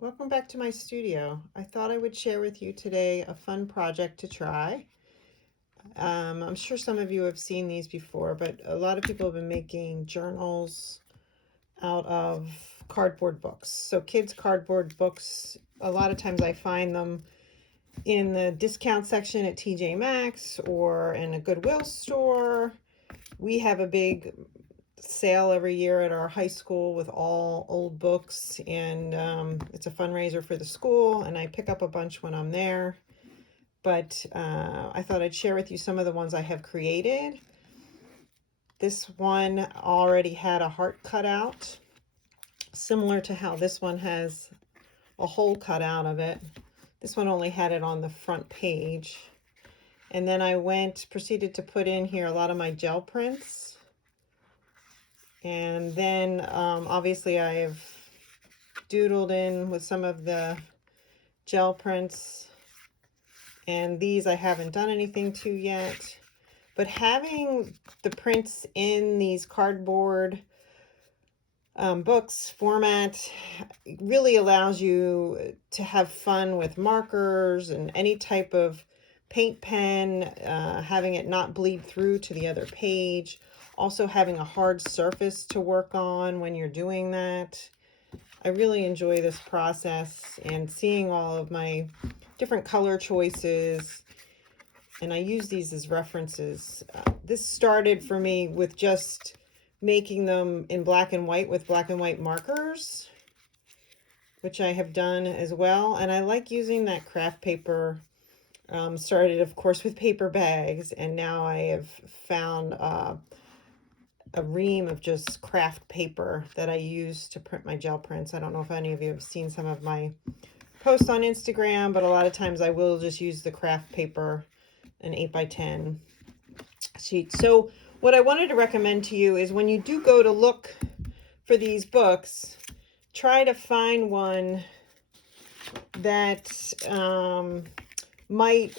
Welcome back to my studio. I thought I would share with you today a fun project to try. I'm sure some of you have seen these before, but a lot of people have been making journals out of cardboard books. So kids' cardboard books, a lot of times I find them in the discount section at TJ Maxx or in a Goodwill store. We have a big sale every year at our high school with all old books, and it's a fundraiser for the school, and I pick up a bunch when I'm there. But I thought I'd share with you some of the ones I have created. This one already had a heart cut out, similar to how this one has a hole cut out of it. This one only had it on the front page. And then I proceeded to put in here a lot of my gel prints. And then obviously I have doodled in with some of the gel prints, and these I haven't done anything to yet. But having the prints in these cardboard books format really allows you to have fun with markers and any type of paint pen, having it not bleed through to the other page. Also having a hard surface to work on when you're doing that. I really enjoy this process and seeing all of my different color choices, and I use these as references. This started for me with just making them in black and white with black and white markers, which I have done as well. And I like using that craft paper. Started, of course, with paper bags, and now I have found a ream of just craft paper that I use to print my gel prints. I don't know if any of you have seen some of my posts on Instagram, but a lot of times I will just use the craft paper, an 8x10 sheet. So what I wanted to recommend to you is when you do go to look for these books, try to find one that might,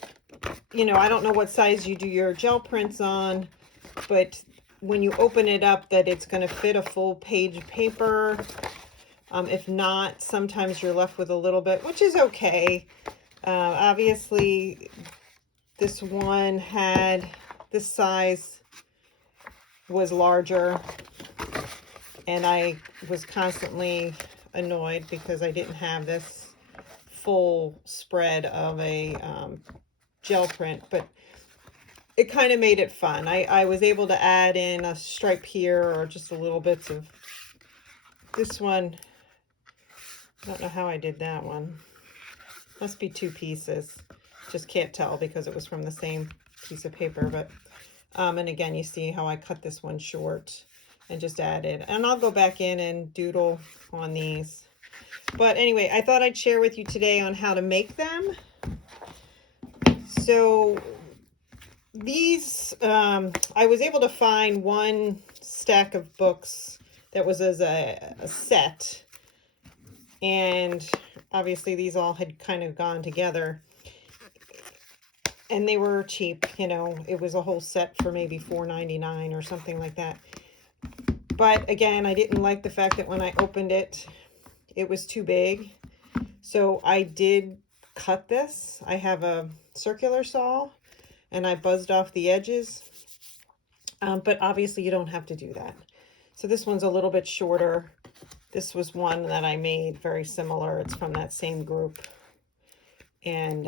I don't know what size you do your gel prints on, but when you open it up, that it's going to fit a full page of paper. If not, sometimes you're left with a little bit, which is okay. Obviously, this one had, this size was larger, and I was constantly annoyed because I didn't have this full spread of a gel print, but it kind of made it fun. I was able to add in a stripe here or just a little bits of this one. I don't know how I did that one. Must be two pieces. Just can't tell because it was from the same piece of paper. But and again, you see how I cut this one short and just added. And I'll go back in and doodle on these. But anyway, I thought I'd share with you today on how to make them. So these, I was able to find one stack of books that was as a set, and obviously these all had kind of gone together, and they were cheap. It was a whole set for maybe $4.99 or something like that. But again, I didn't like the fact that when I opened it, it was too big. So I did cut this. I have a circular saw, and I buzzed off the edges. But obviously you don't have to do that. So this one's a little bit shorter. This was one that I made very similar. It's from that same group. And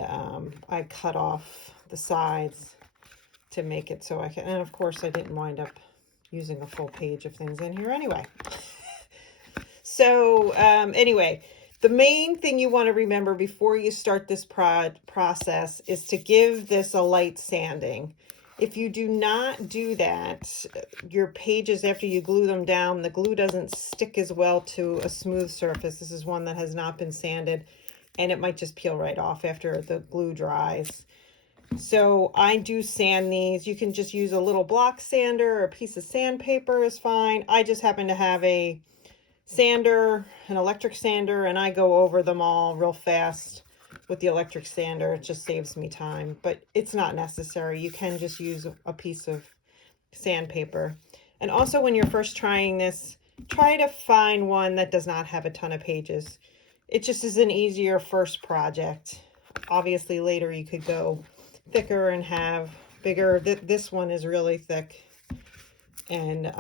I cut off the sides to make it so I can, and of course I didn't wind up using a full page of things in here anyway. So anyway, the main thing you want to remember before you start this process is to give this a light sanding. If you do not do that, your pages, after you glue them down, the glue doesn't stick as well to a smooth surface. This is one that has not been sanded, and it might just peel right off after the glue dries. So I do sand these. You can just use a little block sander, or a piece of sandpaper is fine. I just happen to have a sander, an electric sander, and I go over them all real fast with the electric sander. It just saves me time, but it's not necessary. You can just use a piece of sandpaper. And also when you're first trying this, try to find one that does not have a ton of pages. it just is an easier first project. Obviously later you could go thicker and have bigger. This one is really thick, and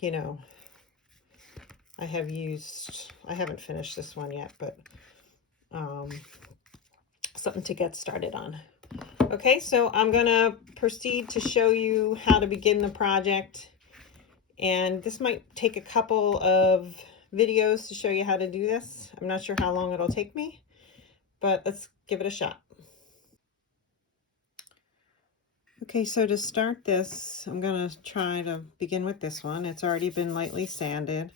you know, I haven't finished this one yet, but something to get started on. Okay, so I'm gonna proceed to show you how to begin the project, and this might take a couple of videos to show you how to do this. I'm not sure how long it'll take me, but let's give it a shot. Okay, so to start this, I'm going to try to begin with this one. It's already been lightly sanded.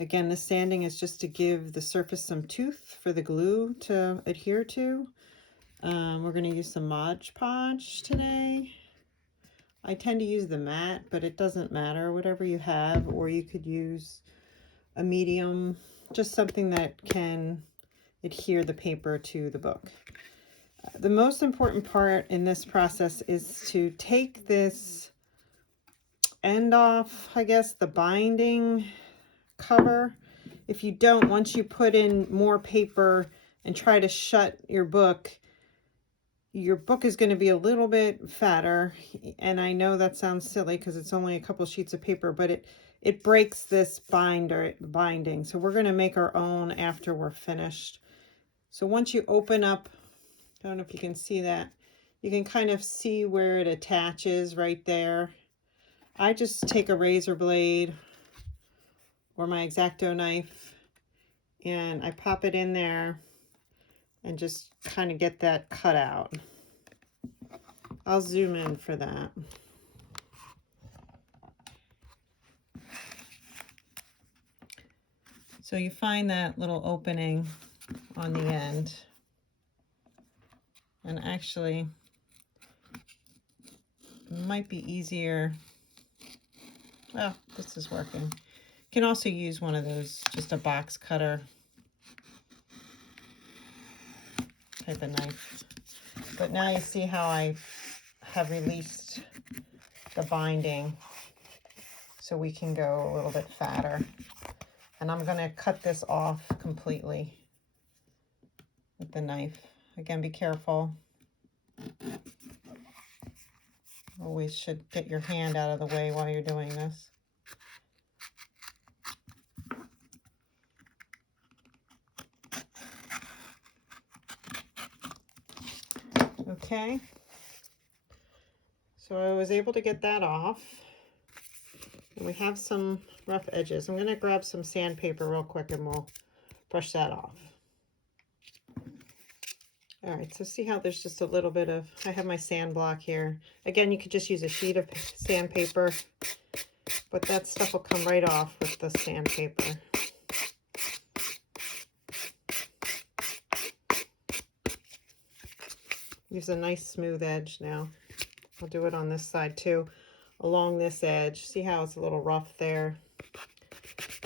Again, the sanding is just to give the surface some tooth for the glue to adhere to. We're going to use some Modge Podge today. I tend to use the matte, but it doesn't matter, whatever you have, or you could use a medium, just something that can adhere the paper to the book. The most important part in this process is to take this end off, I guess, the binding cover. If you don't, once you put in more paper and try to shut your book is going to be a little bit fatter. And I know that sounds silly because it's only a couple sheets of paper, but it breaks this binding. So we're going to make our own after we're finished. So once you open up, I don't know if you can see that, you can kind of see where it attaches right there. I just take a razor blade or my X-Acto knife and I pop it in there and just kind of get that cut out. I'll zoom in for that. So you find that little opening on the end, and actually it might be easier. Well, this is working. You can also use one of those, just a box cutter type of knife. But now you see how I have released the binding so we can go a little bit fatter. And I'm going to cut this off completely with the knife. Again, be careful. Always should get your hand out of the way while you're doing this. Okay. So I was able to get that off. And we have some rough edges. I'm going to grab some sandpaper real quick and we'll brush that off. All right, so see how there's just a little bit of, I have my sand block here. Again, you could just use a sheet of sandpaper, but that stuff will come right off with the sandpaper. Use a nice smooth edge now. I'll do it on this side too, along this edge. See how it's a little rough there?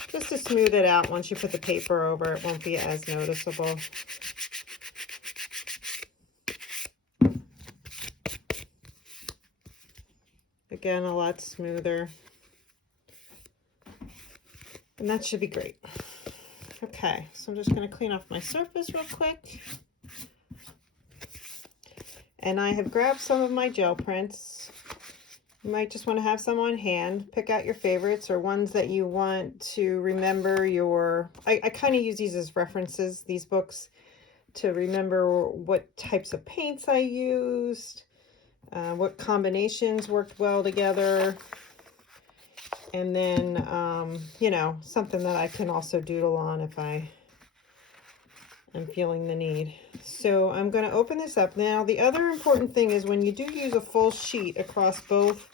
Just to smooth it out. Once you put the paper over, it won't be as noticeable. Again, a lot smoother. And that should be great. Okay, so I'm just going to clean off my surface real quick. And I have grabbed some of my gel prints. You might just want to have some on hand. Pick out your favorites or ones that you want to remember your... I kind of use these as references, these books, to remember what types of paints I used, what combinations worked well together, and then, you know, something that I can also doodle on if I am feeling the need. So I'm going to open this up. Now, the other important thing is when you do use a full sheet across both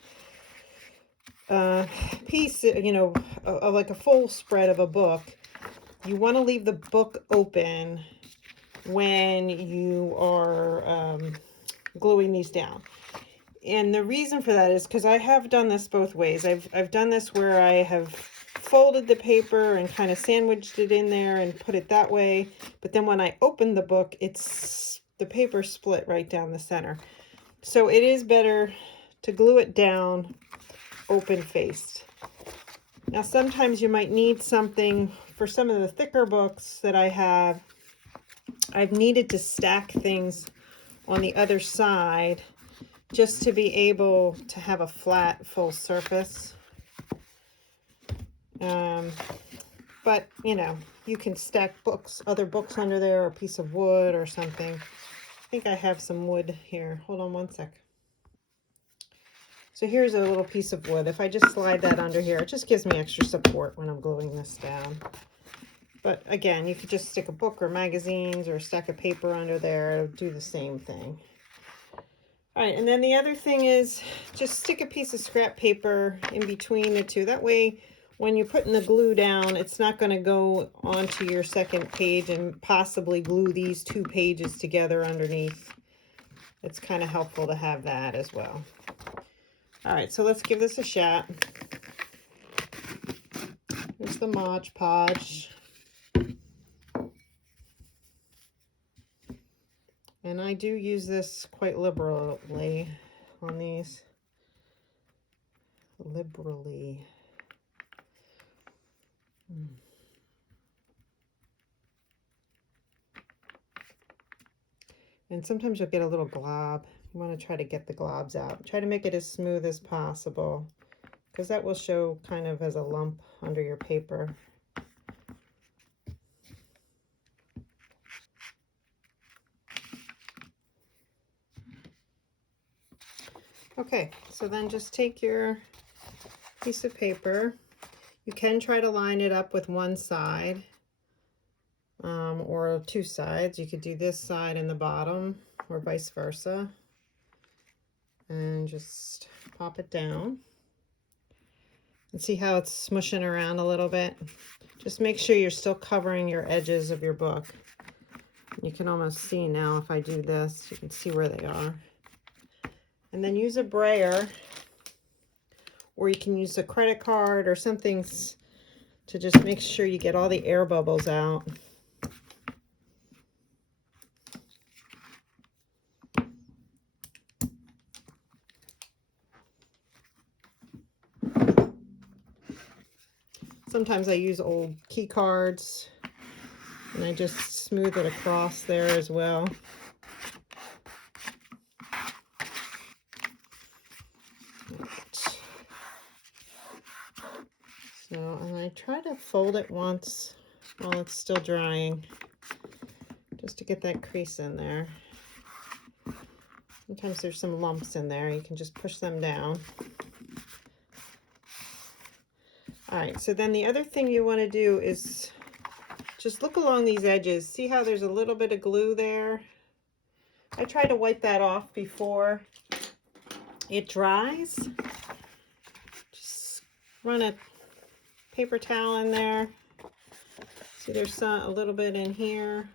pieces, you know, like a full spread of a book, you want to leave the book open when you are gluing these down. And the reason for that is because I have done this both ways. I've done this where I have folded the paper and kind of sandwiched it in there and put it that way. But then when I open the book, the paper split right down the center. So it is better to glue it down open faced. Now sometimes you might need something for some of the thicker books that I have. I've needed to stack things on the other side just to be able to have a flat, full surface. But, you know, you can stack books, other books under there, or a piece of wood or something. I think I have some wood here. Hold on one sec. So here's a little piece of wood. If I just slide that under here, it just gives me extra support when I'm gluing this down. But again, you could just stick a book or magazines or a stack of paper under there. It'll do the same thing. All right, and then the other thing is just stick a piece of scrap paper in between the two. That way, when you're putting the glue down, it's not going to go onto your second page and possibly glue these two pages together underneath. It's kind of helpful to have that as well. All right, so let's give this a shot. Here's the Modge Podge. And I do use this quite liberally on these. Liberally. And sometimes you'll get a little glob. You want to try to get the globs out. Try to make it as smooth as possible, because that will show kind of as a lump under your paper. Okay, so then just take your piece of paper. You can try to line it up with one side or two sides. You could do this side and the bottom or vice versa. And just pop it down. And see how it's smushing around a little bit? Just make sure you're still covering your edges of your book. You can almost see now if I do this, you can see where they are. And then use a brayer, or you can use a credit card or something to just make sure you get all the air bubbles out. Sometimes I use old key cards and I just smooth it across there as well. So, and I try to fold it once while it's still drying, just to get that crease in there. Sometimes there's some lumps in there. You can just push them down. All right, so then the other thing you want to do is just look along these edges. See how there's a little bit of glue there? I try to wipe that off before it dries. Just run a paper towel in there. See, there's a little bit in here.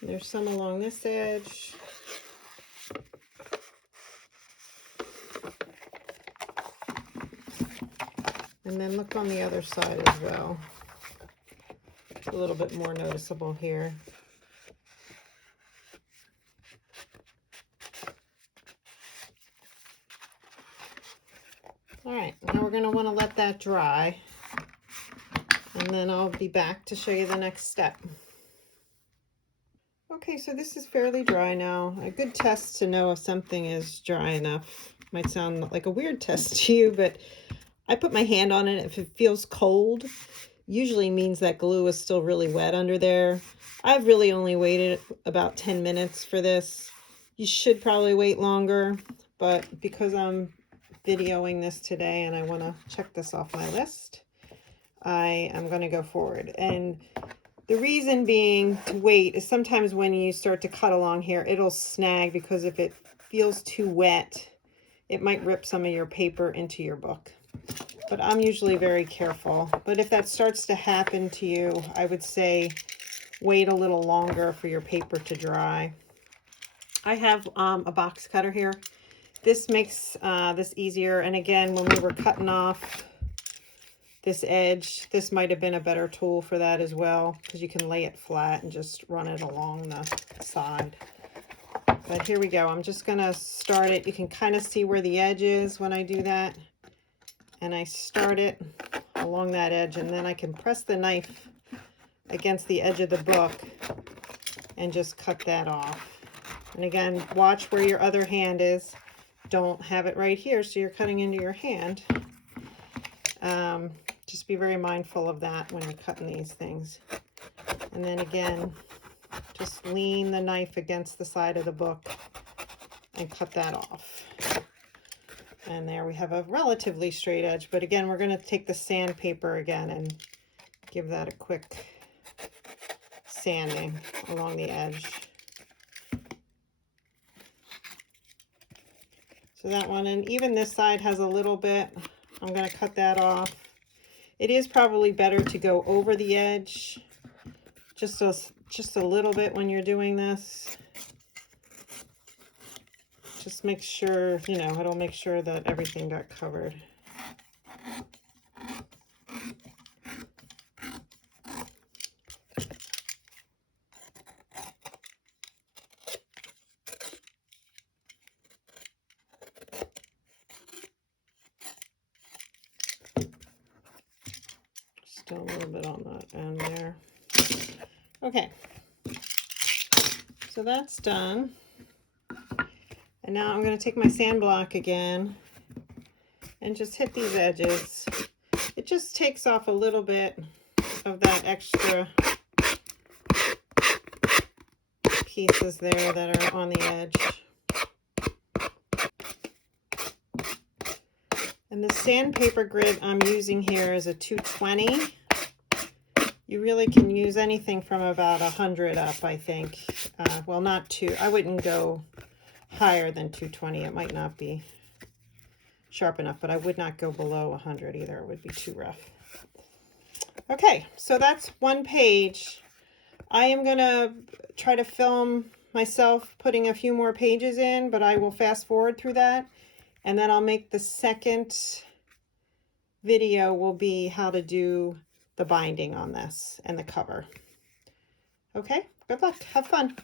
There's some along this edge. And then look on the other side as well. It's a little bit more noticeable here. All right, now we're going to want to let that dry. And then I'll be back to show you the next step. Okay, so this is fairly dry now. A good test to know if something is dry enough. Might sound like a weird test to you, but I put my hand on it. If it feels cold, usually means that glue is still really wet under there. I've really only waited about 10 minutes for this. You should probably wait longer, but because I'm videoing this today and I want to check this off my list, I am going to go forward. And the reason being to wait is sometimes when you start to cut along here, it'll snag, because if it feels too wet, it might rip some of your paper into your book. But I'm usually very careful. But if that starts to happen to you, I would say wait a little longer for your paper to dry. I have a box cutter here. This makes this easier. And again, when we were cutting off this edge, this might have been a better tool for that as well, because you can lay it flat and just run it along the side. But here we go. I'm just going to start it. You can kind of see where the edge is when I do that. And I start it along that edge, and then I can press the knife against the edge of the book and just cut that off. And again, watch where your other hand is. Don't have it right here, so you're cutting into your hand. Just be very mindful of that when you're cutting these things. And then again, just lean the knife against the side of the book and cut that off. And there we have a relatively straight edge, but again, we're going to take the sandpaper again and give that a quick sanding along the edge. So that one, and even this side has a little bit. I'm going to cut that off. It is probably better to go over the edge just a little bit when you're doing this. Just make sure, you know, it'll make sure that everything got covered. Still a little bit on that end there. Okay, so that's done. And now I'm going to take my sand block again and just hit these edges. It just takes off a little bit of that extra pieces there that are on the edge. And the sandpaper grit I'm using here is a 220. You really can use anything from about 100 up, I think. Well, not two. I wouldn't go higher than 220. It might not be sharp enough, but I would not go below 100 either. It would be too rough. Okay, so that's one page. I am going to try to film myself putting a few more pages in, but I will fast forward through that. And then I'll make the second video will be how to do the binding on this and the cover. Okay, good luck. Have fun.